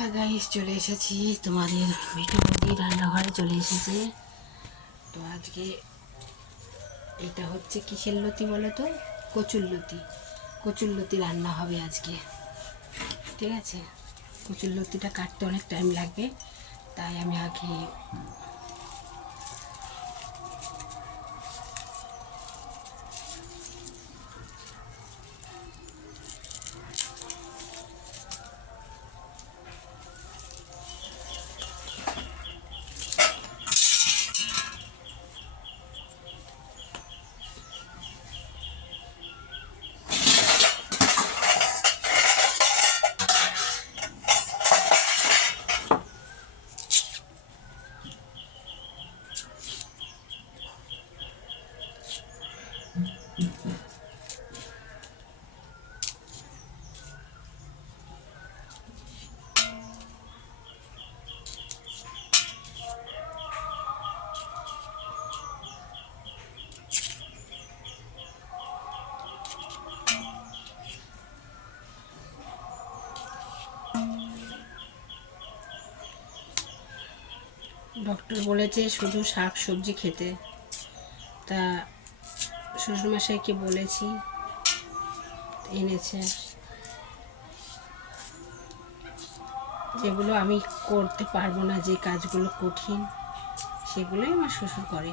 হ্যাঁ গাইস চলে এসেছি। তোমাদের মিঠু মুদি রান্নাঘরে চলে এসেছে। তো আজকে এটা হচ্ছে কিসের লতি বলো তো? কচুর লতি। কচুর লতি রান্না হবে আজকে। ঠিক আছে? কচুর লতিটা কাটতে অনেক টাইম লাগবে। তাই আমি আগে ডক্টর বলেছে শুধু শাক সবজি খেতে। তা শ্বশুরমশাইকে বলেছি? এনেছে। যেগুলো আমি করতে পারব না, যে কাজগুলো কঠিন, সেগুলোই আমার শ্বশুর করে।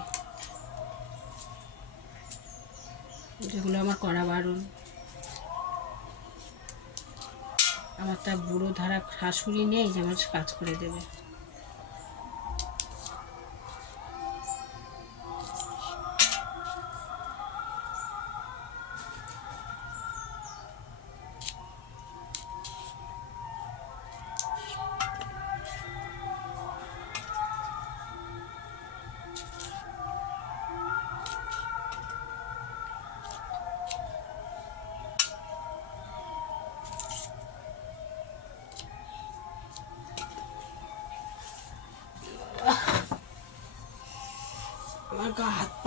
যেগুলো আমার করা বারণ। আমার তার বুড়ো ধারা শাশুড়ি নেই যে আমার কাজ করে দেবে।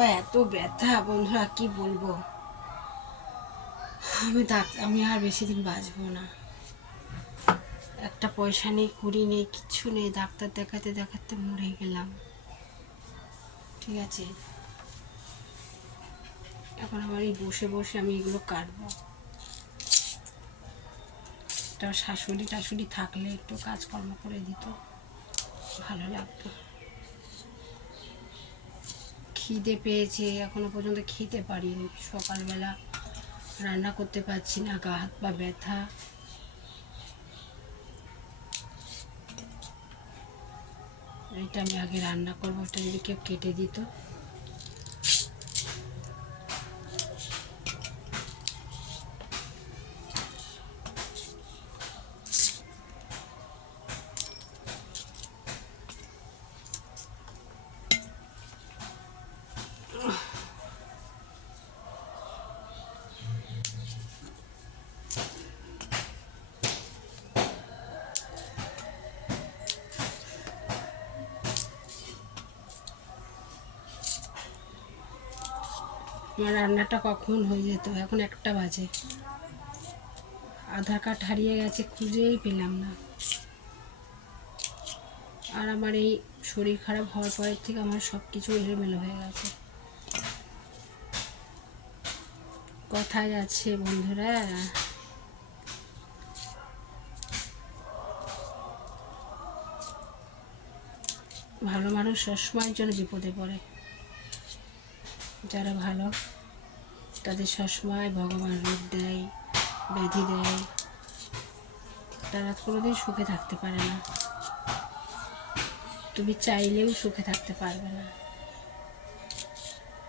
পা এত ব্যথা বন্ধুরা, কি বলব? আমি ডাক- আমি আর বেশি দিন বাঁচবো না। একটা পয়সা নেই, কুড়ি নেই, কিচ্ছু নেই, ডাক্তার দেখাতে দেখাতে মরে গেলাম। ঠিক আছে? এখন আমার এই বসে বসে আমি এগুলো কাটবো। শাশুড়ি টাশুড়ি থাকলে একটু কাজকর্ম করে দিত, ভালো লাগতো। খিদে পেয়েছে, এখনও পর্যন্ত খেতে পারিনি। সকালবেলা রান্না করতে পারছি না, গা হাত পা ব্যথা। এটা আমি আগে রান্না করব, ওটা যদি কেউ কেটে দিত। আমার রান্নাটা কখন হয়ে যেত? এখন একটা বাজে। আধার কার্ড হারিয়ে গেছে, খুঁজেই পেলাম না। আর আমার এই শরীর খারাপ হওয়ার পরের থেকে আমার সব কিছু এলোমেলো হয়ে গেছে। কথায় আছে বন্ধুরা। ভালো মানুষ সবসময়ের জন্য বিপদে পড়ে। যারা ভালো, তাদের সবসময় ভগবান রূপ দেয়, ব্যাধি দেয়। তারা কোনোদিন সুখে থাকতে পারে না। তুমি চাইলেও সুখে থাকতে পারবে না।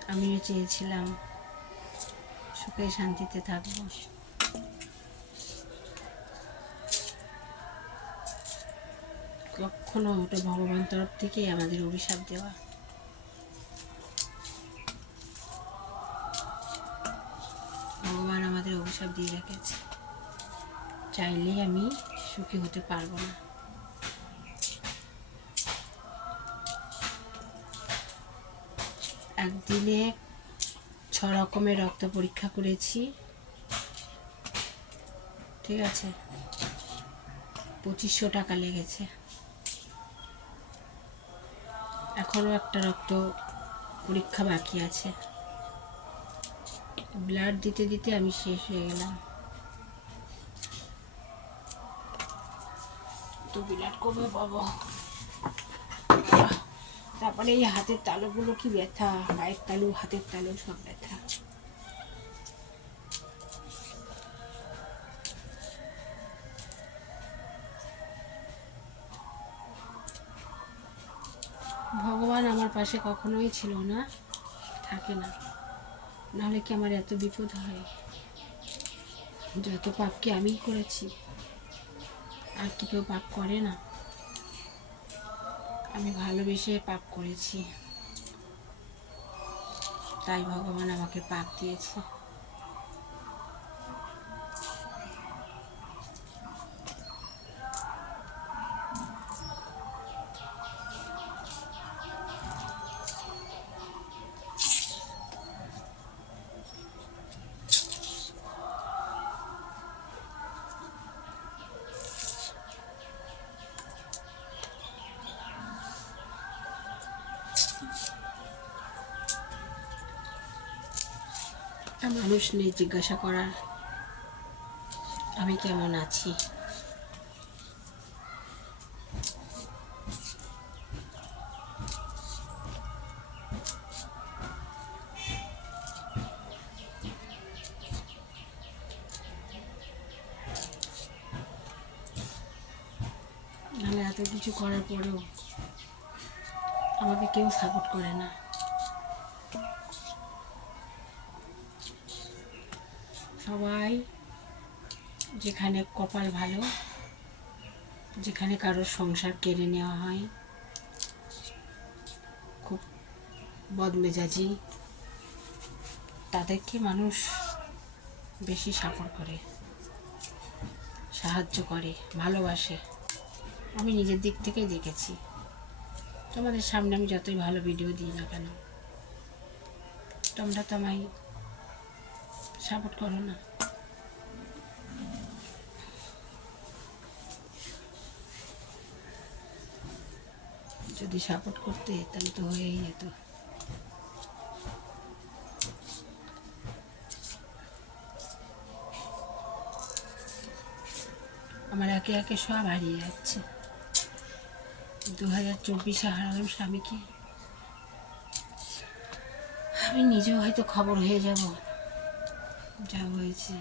আমিও চেয়েছিলাম সুখে শান্তিতে থাকব। কখনো ওটা ভগবান তরফ থেকেই আমাদের অভিশাপ দেওয়া। অভিশাপ দিয়ে রেখেছে। চাইলেই আমি সুখী হতে পারব না। একদিনে ছ রকমের রক্ত পরীক্ষা করেছি। ঠিক আছে? পঁচিশশো টাকা লেগেছে। এখনও একটা রক্ত পরীক্ষা বাকি আছে। ব্লাড দিতে দিতে আমি শেষ হয়ে গেলাম। তো ব্লাড কবে পাবো? তারপরে এই হাতের তালুগুলো কি ব্যথা? পায়ের তালু, হাতের তালু সব ব্যথা। ভগবান আমার পাশে কখনোই ছিল না, থাকে না। নাহলে কি আমার এত বিপদ হয়? যত পাপ কি আমিই করেছি, আর কি কেউ পাপ করে না? আমি ভালোবেসে পাপ করেছি। তাই ভগবান আমাকে পাপ দিয়েছে। মানুষ নেই জিজ্ঞাসা করার। আমি কেমন আছি? নাহলে এত কিছু করার পরেও আমাকে কেউ সাপোর্ট করে না। সবাই, যেখানে কপাল ভালো, যেখানে কারোর সংসার কেড়ে নেওয়া হয়, খুব বদমেজাজি, তাদেরকে মানুষ বেশি সাপোর্ট করে, সাহায্য করে, ভালোবাসে। আমি নিজের দিক থেকেই দেখেছি। তোমাদের সামনে আমি যতই ভালো ভিডিও দিই না কেন, তোমরা তো আমায় সাপোর্ট করো না। যদি সাপোর্ট করতে, তাহলে তো হয়েই যেত। আমার একে একে সব হারিয়ে যাচ্ছে। দু হাজার চব্বিশে হারালাম স্বামীকে। আমি নিজেও হয়তো খবর হয়ে যাব। যা হয়েছে।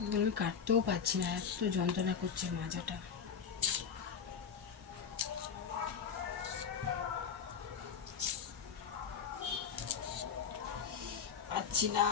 আমি কাটতেও পারছি না এত যন্ত্রণা করছে মাজাটা। পাচ্ছি না।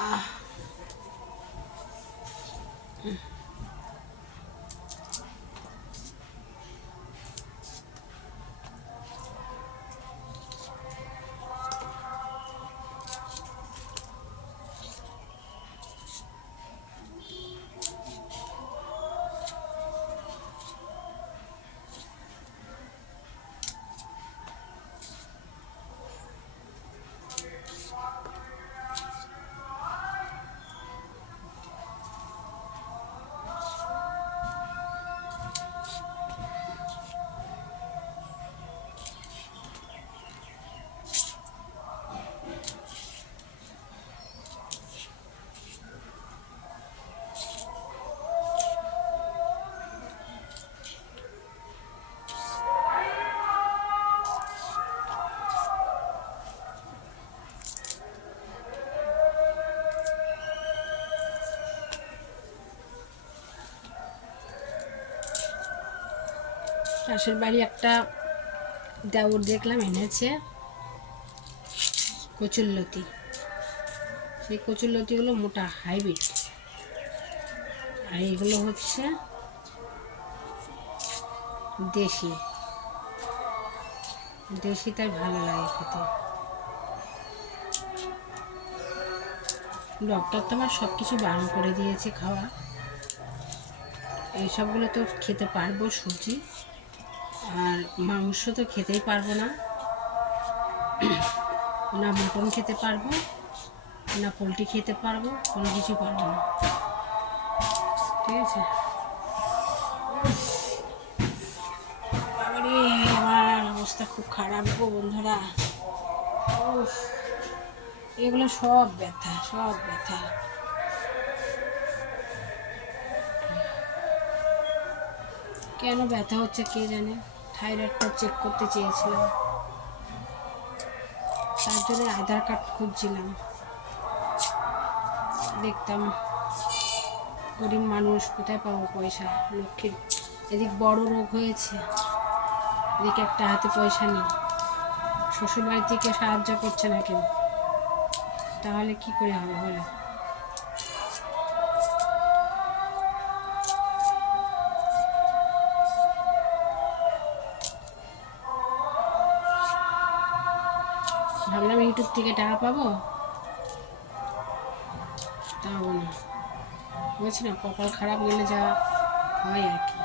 পাশের বাড়ি একটা দেওর দেখলাম এনেছে কচুরলতি সেই কচুরলতিগুলো মোটা, হাইব্রিড। আর এগুলো হচ্ছে দেশি। দেশি তাই ভালো লাগে খেতে। ডক্টর তো আমার সব কিছু বারণ করে দিয়েছে খাওয়া। এইসবগুলো তো খেতে পারব সুজি আর মাংস তো খেতেই পারব না। না মটন খেতে পারব, না পোলট্রি খেতে পারব, কোনো কিছু পারব না। ঠিক আছে। আমার অবস্থা খুব খারাপ গো বন্ধুরা। এগুলো সব ব্যথা সব ব্যথা। কেন ব্যথা হচ্ছে কে জানে? থাইরয়েডটা চেক করতে চেয়েছিলাম। তার জন্য আধার কার্ড খুঁজছিলাম। দেখতাম গরিব মানুষ, কোথায় পাবো পয়সা? লক্ষ্মীর এদিক বড় রোগ হয়েছে, এদিকে একটা হাতে পয়সা নেই। শ্বশুরবাড়ি থেকে সাহায্য করছে না কেউ তাহলে কি করে হবে বলো? থেকে টাকা পাবো? তাও না। বলছি না কপাল খারাপ গেলে যা হয় আর কি।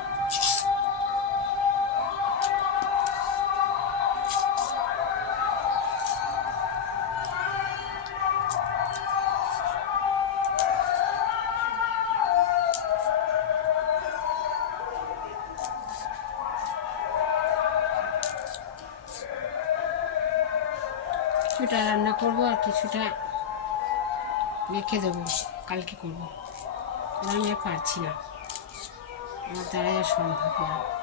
কিছুটা রান্না করব আর কিছুটা রেখে দেবো। কালকে করব। আমি আর পারছি না। আমার দ্বারাই আর সম্ভব না।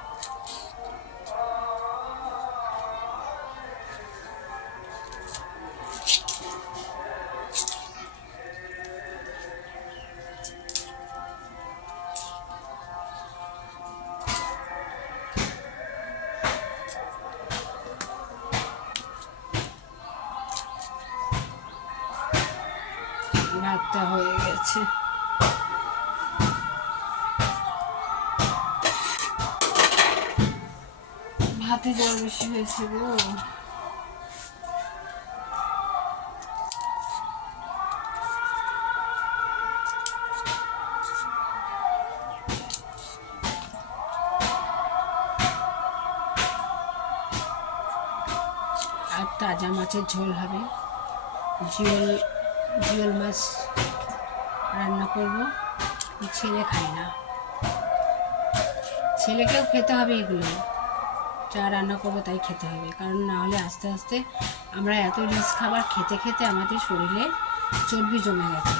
জল বেশি হয়েছে গো আর তাজা মাছের ঝোল হবে। জিওল জিওল মাছ রান্না করব। ছেলে খায় না। ছেলেকেও খেতে হবে এগুলো। যা রান্না করব তাই খেতে হবে। কারণ না হলে আস্তে আস্তে আমরা এত রিচ খাবার খেতে খেতে আমাদের শরীরে চর্বি জমে গেছে।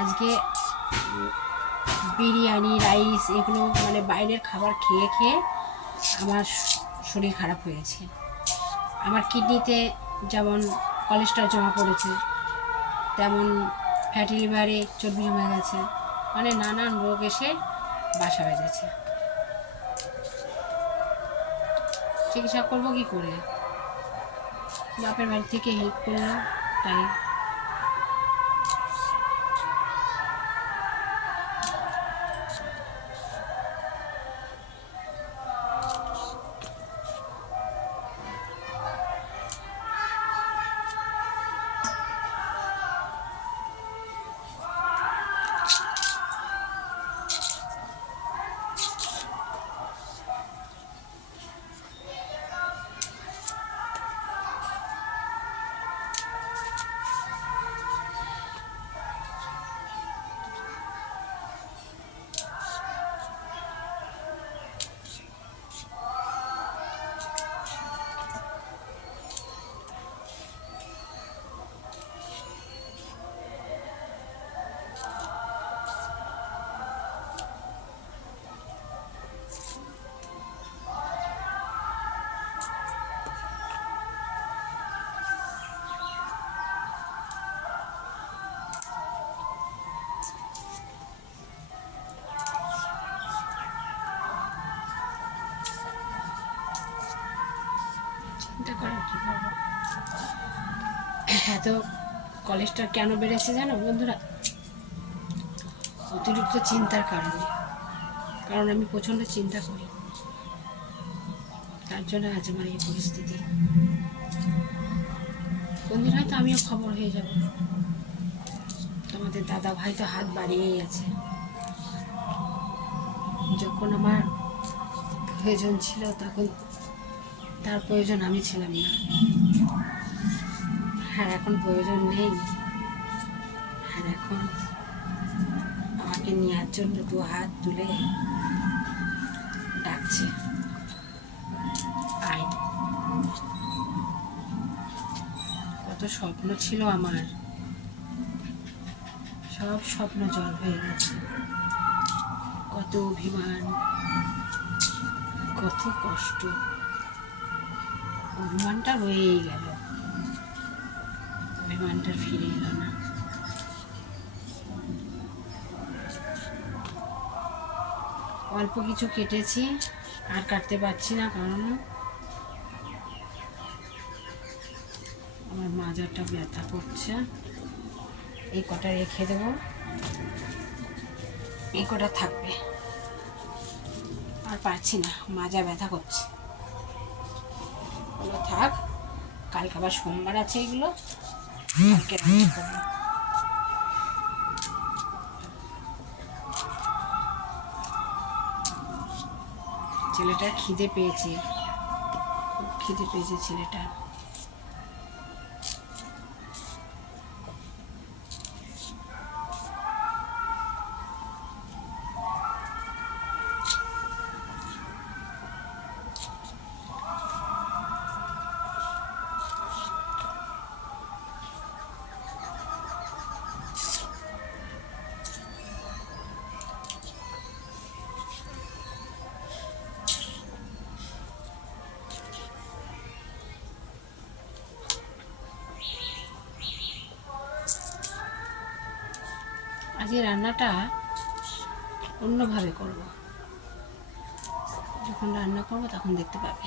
আজকে বিরিয়ানি রাইস এগুলো মানে বাইরের খাবার খেয়ে খেয়ে আমার শরীর খারাপ হয়েছে আমার কিডনিতে যেমন কোলেস্ট্রল জমা পড়েছে, তেমন ফ্যাটি লিভারে চর্বি জমে গেছে। মানে নানান রোগ এসে বাসা বেঁধেছে। চিকিৎসা করব কি করে? বাপের বাড়ি থেকে হেল্প করল চিন্তা করার কি এত কোলেস্ট্রল কেন বেড়েছে জানো বন্ধুরা? অতিরিক্ত চিন্তার কারণে। কারণ আমি প্রচণ্ড চিন্তা করি। তার জন্য আজ আমার এই পরিস্থিতি। কোনদিন হয়তো আমিও খবর হয়ে যাব। তোমাদের দাদা ভাই তো হাত বাড়িয়েই আছে। যখন আমার প্রয়োজন ছিল, তখন তার প্রয়োজন আমি ছিলাম না। আর এখন প্রয়োজন নেই। আর এখন আমাকে নেওয়ার জন্য দু হাত তুলে ডাকছে। আইন কত স্বপ্ন ছিল আমার। সব স্বপ্ন জল হয়ে গেছে। কত অভিমান, কত কষ্ট। অভিমানটা রয়েই গেল। অভিমানটা ফিরে এলো না। অল্প কিছু কেটেছি, আর কাটতে পারছি না কারণ আমার মাজাটা ব্যথা করছে। এই কটা রেখে দেবো। এই কটা থাকবে। আর পারছি না, মাজা ব্যথা করছে। ওগুলো থাক। কালকে আবার সোমবার আছে এগুলো। ছেলেটার খিদে পেয়েছে। খুব খিদে পেয়েছে ছেলেটার। আজকে রান্নাটা অন্যভাবে করব। যখন রান্না করব তখন দেখতে পাবে।